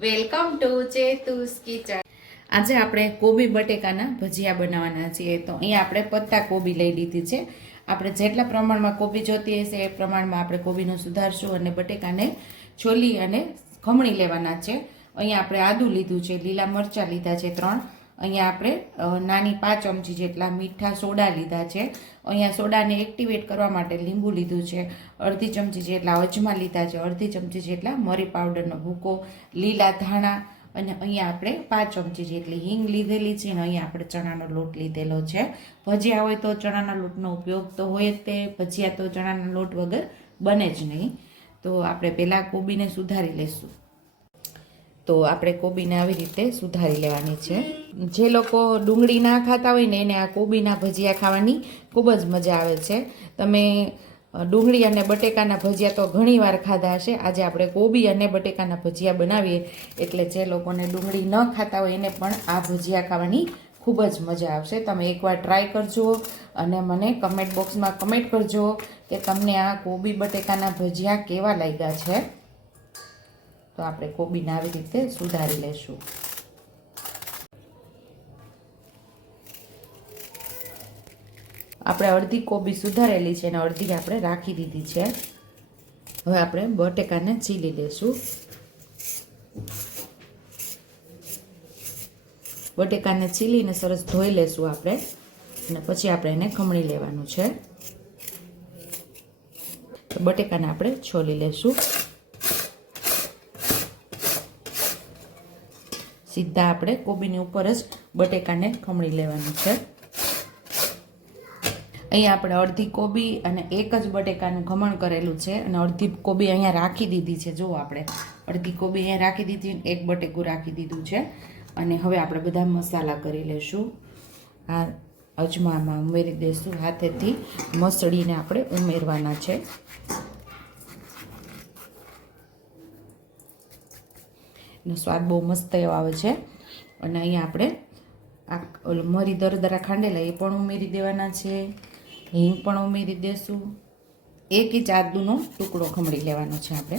Welcome to ચેતુસ kitchen. આજે આપણે કોબી બટેકાના ભજીયા બનાવવાના છીએ। તો અહીંયા આપણે પત્તા કોબી લઈ લીધી છે। આપણે જેટલા પ્રમાણમાં કોબી જોતી હશે એ પ્રમાણમાં આપણે કોબીનો સુધારશું અને બટેકાને છોલી અને ખમણી લેવાના છે। અહીંયા આપણે આદુ લીધું છે, લીલા મરચાં લીધા છે 3। અહીંયા આપણે નાની 5 ચમચી જેટલા મીઠા સોડા લીધા છે। અહીંયા સોડાને એક્ટિવેટ કરવા માટે લીંબુ લીધું છે, અડધી ચમચી જેટલા અજમા લીધા છે, અડધી ચમચી જેટલા મરી પાવડરનો ભૂકો, લીલા ધાણા અને અહીંયા આપણે 5 ચમચી જેટલી હિંગ લીધેલી છે અને અહીંયા આપણે ચણાનો લોટ લીધેલો છે। ભજીયા હોય તો ચણાના લોટનો ઉપયોગ તો હોય જ તે, ભજીયા તો ચણાના લોટ વગર બને જ નહીં। તો આપણે પહેલાં કોબીને સુધારી લઈશું। તો આપણે કોબીને આવી રીતે સુધારી લેવાની છે। જે લોકો ડુંગળી ના ખાતા હોય ને એને આ કોબીના ભજીયા ખાવાની ખૂબ જ મજા આવે છે। તમે ડુંગળી અને બટેકાના ભજીયા તો ઘણી વાર ખાધા હશે। આજે આપણે કોબી અને બટેકાના ભજીયા બનાવીએ એટલે જે લોકોને ડુંગળી ન ખાતા હોય એને પણ આ ભજીયા ખાવાની ખૂબ જ મજા આવશે। તમે એકવાર ટ્રાય કરજો અને મને કમેન્ટ બોક્સમાં કમેન્ટ કરજો કે તમને આ કોબી બટેકાના ભજીયા કેવા લાગ્યા છે। તો આપણે કોબીને આવી રીતે સુધારી લેશું। આપણે અડધી કોબી સુધારેલી છે અને અડધી આપણે રાખી દીધી છે। હવે આપણે બટેકાને ચીલી લેશું। બટેકાને ચીલીને સરસ ધોઈ લેશું આપણે અને પછી આપણે એને ખમણી લેવાનું છે। તો બટેકાને આપણે છોલી લેશું। સીધા આપણે કોબીની ઉપર જ બટેકાને ખમણી લેવાનું છે। અહીંયા આપણે અડધી કોબી અને એક જ બટેકાનું ખમણ કરેલું છે અને અડધી કોબી અહીંયા રાખી દીધી છે। જો આપણે અડધી કોબી અહીંયા રાખી દીધી, એક બટેકું રાખી દીધું છે અને હવે આપણે બધા મસાલા કરી લઈશું। આ અજમામાં ઉમેરી દઈશું, હાથેથી મસળીને આપણે ઉમેરવાના છે। એનો સ્વાદ બહુ મસ્ત એવો આવે છે। અને અહીંયા આપણે આ મરી દરદરા ખાંડેલા એ પણ ઉમેરી દેવાના છે, હિંગ પણ ઉમેરી દેશું, 1 ઇંચ આદુનો ટુકડો ખમણી લેવાનો છે આપણે,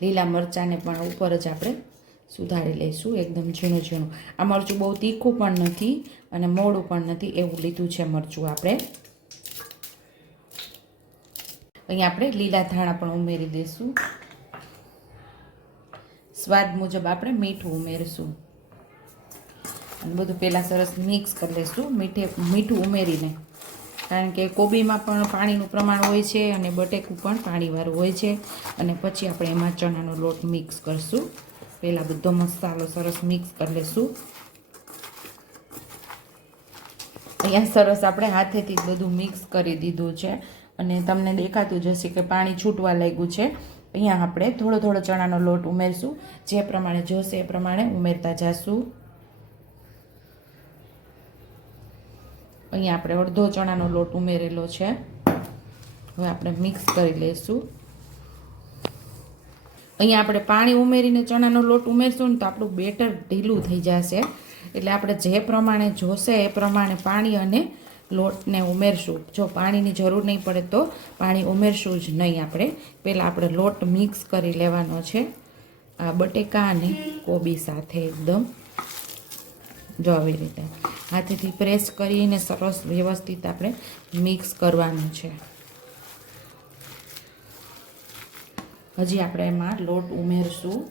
લીલા મરચાંને પણ ઉપર જ આપણે સુધારી લઈશું એકદમ ઝીણું ઝીણું। આ મરચું બહુ તીખું પણ નથી અને મોડું પણ નથી એવું લીધું છે મરચું આપણે। અહીંયા આપણે લીલા ધાણા પણ ઉમેરી દઈશું, સ્વાદ મુજબ આપણે મીઠું ઉમેરશું અને બધું પહેલાં સરસ મિક્સ કરી લઈશું મીઠું ઉમેરીને, કારણ કે કોબીમાં પણ પાણીનું પ્રમાણ હોય છે અને બટેકું પણ પાણીવાળું હોય છે। અને પછી આપણે એમાં ચણાનો લોટ મિક્સ કરીશું। પહેલાં બધો મસાલો સરસ મિક્સ કરી લઈશું। અહીંયા સરસ આપણે હાથેથી જ બધું મિક્સ કરી દીધું છે અને તમને દેખાતું જ હશે કે પાણી છૂટવા લાગ્યું છે। અહીંયા આપણે થોડો થોડો ચણાનો લોટ ઉમેરશું, જે પ્રમાણે જોશે એ પ્રમાણે ઉમેરતા જઈશું। અહીંયા આપણે અડધો ચણાનો લોટ ઉમેરેલો છે। હવે આપણે મિક્સ કરી લઈશું। અહીંયા આપણે પાણી ઉમેરીને ચણાનો લોટ ઉમેરશું ને તો આપણું બેટર ઢીલું થઈ જશે, એટલે આપણે જે પ્રમાણે જોશે એ પ્રમાણે પાણી અને લોટને ઉમેરશું। જો પાણીની જરૂર નહીં પડે તો પાણી ઉમેરશું જ નહીં આપણે। પહેલાં આપણે લોટ મિક્સ કરી લેવાનો છે આ બટેકા અને કોબી સાથે એકદમ જો આવી રીતે હાથેથી પ્રેસ કરીને સરસ વ્યવસ્થિત આપણે મિક્સ કરવાનું છે। હજી આપણે એમાં લોટ ઉમેરશું।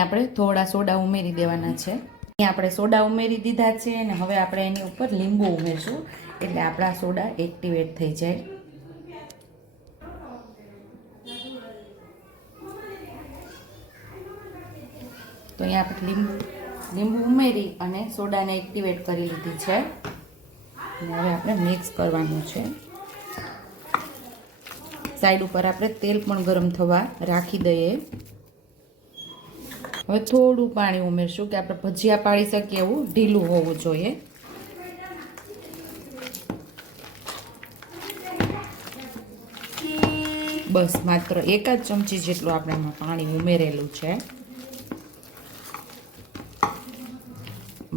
આપણે થોડા સોડા ઉમેરી દેવાના છે। અહીંયા આપણે સોડા ઉમેરી દીધા છે અને હવે આપણે એની ઉપર લીંબુ ઉમેરશું એટલે આપણા સોડા એક્ટિવેટ થઈ જાય। તો અહીંયા આપણે લીંબુ ઉમેરી અને સોડાને એક્ટિવેટ કરી લીધી છે અને હવે આપણે મિક્સ કરવાનું છે। સાઈડ ઉપર આપણે તેલ પણ ગરમ થવા રાખી દઈએ। હવે થોડું પાણી ઉમેરશું કે આપણે ભજીયા પાડી શકીએ એવું ઢીલું હોવું જોઈએ. બસ માત્ર 1 જ ચમચી જેટલું આપણે એમાં પાણી ઉમેરેલું છે.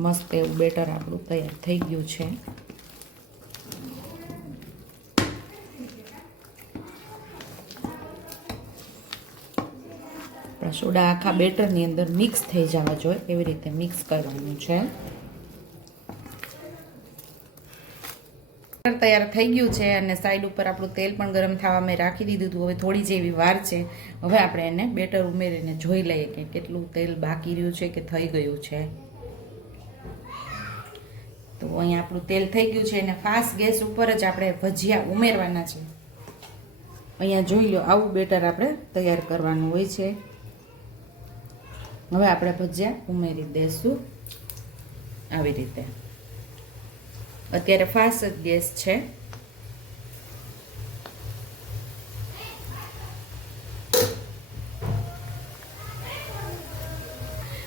મસ્ત એવું બેટર આપણું તૈયાર થઈ ગયું છે. સોડા આખા બેટરની અંદર મિક્સ થઈ જવા જોઈએ એવી રીતે મિક્સ કરવાનું છે. તૈયાર થઈ ગયું છે અને સાઈડ ઉપર આપણું તેલ પણ ગરમ થવા મેં રાખી દીધું હતું. હવે થોડી જેવી વાર છે. હવે આપણે એને બેટર ઉમેરીને જોઈ લઈએ કે કેટલું તેલ બાકી રહ્યું છે કે થઈ ગયું છે. તો અહીંયા આપણું તેલ થઈ ગયું છે અને ફાસ્ટ ગેસ ઉપર જ આપણે ભજીયા ઉમેરવાના છે. અહીંયા જોઈ લો આવું બેટર આપણે તૈયાર કરવાનું હોય છે. હવે આપણે ભજીયા ઉમેરી દઈશું આવી રીતે. અત્યારે ફાસ્ટ જ ગેસ છે.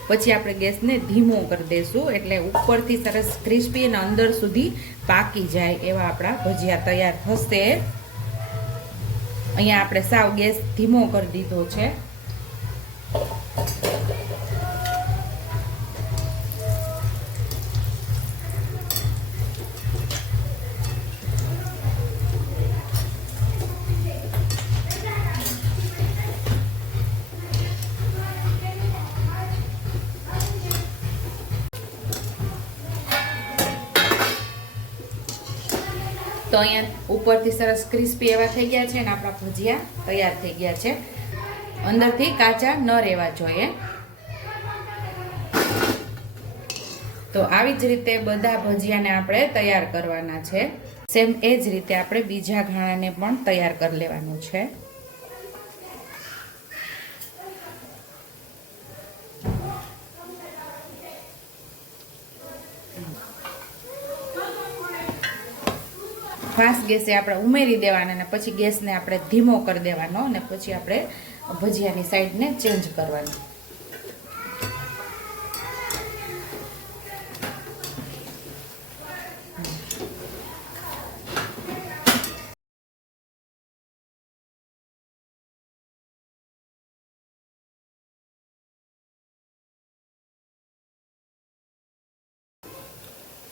પછી આપણે ગેસને ધીમો કરી દઈશું એટલે ઉપરથી સરસ ક્રિસ્પી અને અંદર સુધી પાકી જાય એવા આપણા ભજીયા તૈયાર થશે. અહીંયા આપણે સાવ ગેસ ધીમો કરી દીધો છે. તો અહીંયા ઉપરથી સરસ ક્રિસ્પી એવા થઈ ગયા છે અને આપણા ભજીયા તૈયાર થઈ ગયા છે. અંદરથી કાચા ન રહેવા જોઈએ. તો આવી જ રીતે બધા ભજીયાને આપણે તૈયાર કરવાના છે. સેમ એ જ રીતે આપણે બીજા ઘાણાને પણ તૈયાર કરી લેવાનું છે. ફાસ્ટ ગેસે આપણે ઉમેરી દેવાના અને પછી ગેસને આપણે ધીમો કરી દેવાનો અને પછી આપણે ભજીયાની સાઈડને ચેન્જ કરવાની.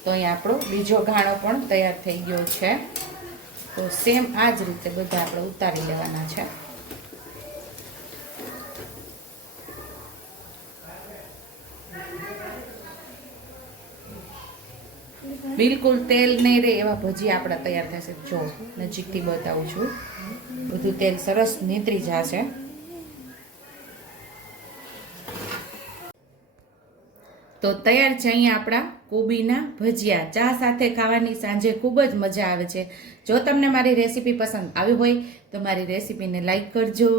તો અહીંયા આપણો બીજો ઘાણો પણ તૈયાર થઈ ગયો છે. તો સેમ આ જ રીતે બધા આપણે ઉતારી લેવાના છે. બિલકુલ તેલ નહીં રહે એવા ભજીયા આપણા તૈયાર થશે. જો નજીકથી બતાવું છું, બધું તેલ સરસ નીતરી જશે. તો તૈયાર છે અહીંયા આપણા કોબીના ભજીયા. ચા સાથે ખાવાની સાંજે ખૂબ જ મજા આવે છે. જો તમને મારી રેસીપી પસંદ આવી હોય તો મારી રેસીપીને લાઈક કરજો,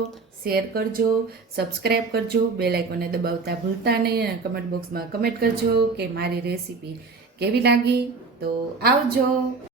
શેર કરજો, સબસ્ક્રાઈબ કરજો, બેલ આઇકોનને દબાવતા ભૂલતા નહીં અને કમેન્ટ બોક્સમાં કમેન્ટ કરજો કે મારી રેસીપી કેવી લાગી. તો આવજો.